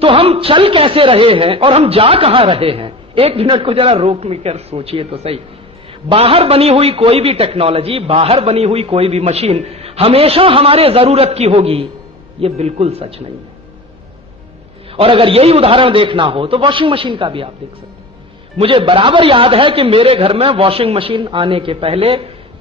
तो हम चल कैसे रहे हैं और हम जा कहां रहे हैं? एक मिनट को जरा रोक कर सोचिए तो सही। बाहर बनी हुई कोई भी टेक्नोलॉजी, बाहर बनी हुई कोई भी मशीन हमेशा हमारे जरूरत की होगी, यह बिल्कुल सच नहीं है। और अगर यही उदाहरण देखना हो तो वॉशिंग मशीन का भी आप देख सकते हैं। मुझे बराबर याद है कि मेरे घर में वॉशिंग मशीन आने के पहले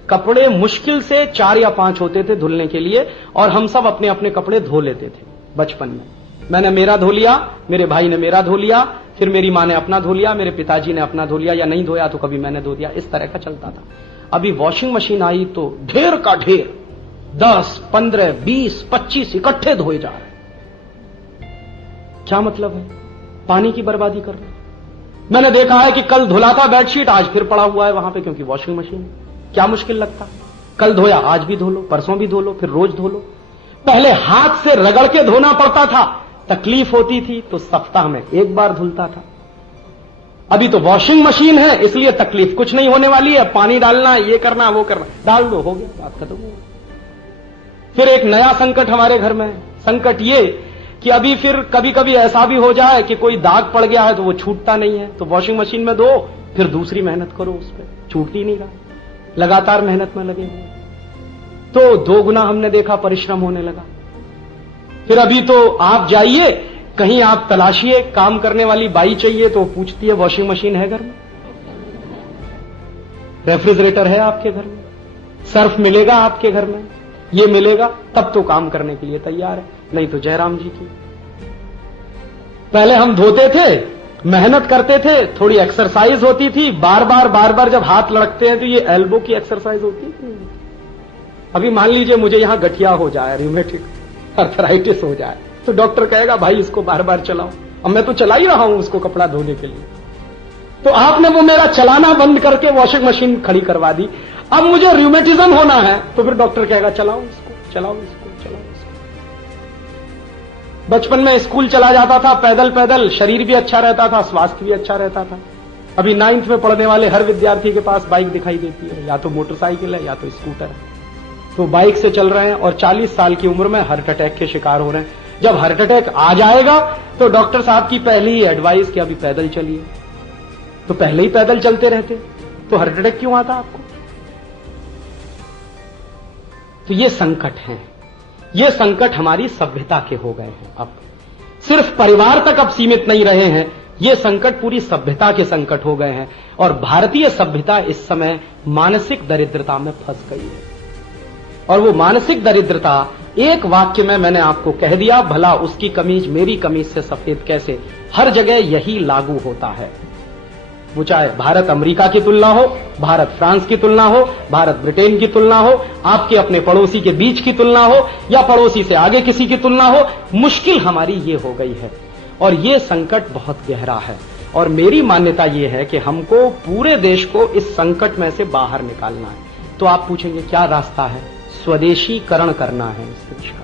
कपड़े मुश्किल से 4 या 5 होते थे धुलने के लिए, और हम सब अपने अपने कपड़े धो लेते थे बचपन में। मैंने मेरा धो लिया, मेरे भाई ने मेरा धो लिया, फिर मेरी मां ने अपना धो लिया, मेरे पिताजी ने अपना धो लिया, या नहीं धोया तो कभी मैंने धो दिया। इस तरह का चलता था। अभी वॉशिंग मशीन आई तो ढेर का ढेर 10, 15, 20, 25 इकट्ठे धोए जा रहे हैं। क्या मतलब है? पानी की बर्बादी कर रहे हैं। मैंने देखा है कि कल धुला था बेडशीट, आज फिर पड़ा हुआ है वहां पे, क्योंकि वॉशिंग मशीन। क्या मुश्किल लगता? कल धोया आज भी धो लो, परसों भी धो लो, फिर रोज धो लो। पहले हाथ से रगड़ के धोना पड़ता था, तकलीफ होती थी, तो सप्ताह में एक बार धुलता था। अभी तो वॉशिंग मशीन है, इसलिए तकलीफ कुछ नहीं होने वाली है। पानी डालना, ये करना, वो करना, डाल दो, हो गया, बात खत्म हो गई। फिर एक नया संकट हमारे घर में है। संकट ये कि अभी फिर कभी कभी ऐसा भी हो जाए कि कोई दाग पड़ गया है तो वो छूटता नहीं है, तो वॉशिंग मशीन में दो, फिर दूसरी मेहनत करो उस पर, छूटती नहीं रहा, लगातार मेहनत में लगे हुए, तो 2 गुना हमने देखा परिश्रम होने लगा। फिर अभी तो आप जाइए कहीं, आप तलाशिए, काम करने वाली बाई चाहिए तो पूछती है वॉशिंग मशीन है घर में, रेफ्रिजरेटर है आपके घर में, सर्फ मिलेगा आपके घर में, ये मिलेगा, तब तो काम करने के लिए तैयार है, नहीं तो जयराम जी की। पहले हम धोते थे, मेहनत करते थे, थोड़ी एक्सरसाइज होती थी, बार बार जब हाथ लड़कते हैं तो ये एल्बो की एक्सरसाइज होती थी। अभी मान लीजिए मुझे यहां गठिया हो जाए, रिमेटिक आर्थराइटिस हो जाए, तो डॉक्टर कहेगा भाई इसको बार बार चलाओ। अब मैं तो चला ही रहा हूं उसको कपड़ा धोने के लिए, तो आपने वो मेरा चलाना बंद करके वॉशिंग मशीन खड़ी करवा दी। अब मुझे रूमेटिज्म होना है, तो फिर डॉक्टर कहेगा चलाओ इसको, चलाओ इसको, चलाओ इसको। बचपन में स्कूल चला जाता था पैदल पैदल, शरीर भी अच्छा रहता था, स्वास्थ्य भी अच्छा रहता था। अभी 9th में पढ़ने वाले हर विद्यार्थी के पास बाइक दिखाई देती है, या तो मोटरसाइकिल है या तो स्कूटर है, तो बाइक से चल रहे हैं और 40 साल की उम्र में हार्ट अटैक के शिकार हो रहे हैं। जब हार्ट अटैक आ जाएगा तो डॉक्टर साहब की पहली ही एडवाइस कि अभी पैदल चलिए, तो पहले ही पैदल चलते रहते तो हार्ट अटैक क्यों आता आपको? तो ये संकट हैं, ये संकट हमारी सभ्यता के हो गए हैं। अब सिर्फ परिवार तक अब सीमित नहीं रहे हैं, ये संकट पूरी सभ्यता के संकट हो गए हैं। और भारतीय सभ्यता इस समय मानसिक दरिद्रता में फंस गई है। और वो मानसिक दरिद्रता एक वाक्य में मैंने आपको कह दिया, भला उसकी कमीज मेरी कमीज से सफेद कैसे, हर जगह यही लागू होता है। वो चाहे भारत अमेरिका की तुलना हो, भारत फ्रांस की तुलना हो, भारत ब्रिटेन की तुलना हो, आपके अपने पड़ोसी के बीच की तुलना हो, या पड़ोसी से आगे किसी की तुलना हो, मुश्किल हमारी ये हो गई है। और ये संकट बहुत गहरा है। और मेरी मान्यता ये है कि हमको पूरे देश को इस संकट में से बाहर निकालना है। तो आप पूछेंगे क्या रास्ता है? स्वदेशीकरण करना है इस देश का।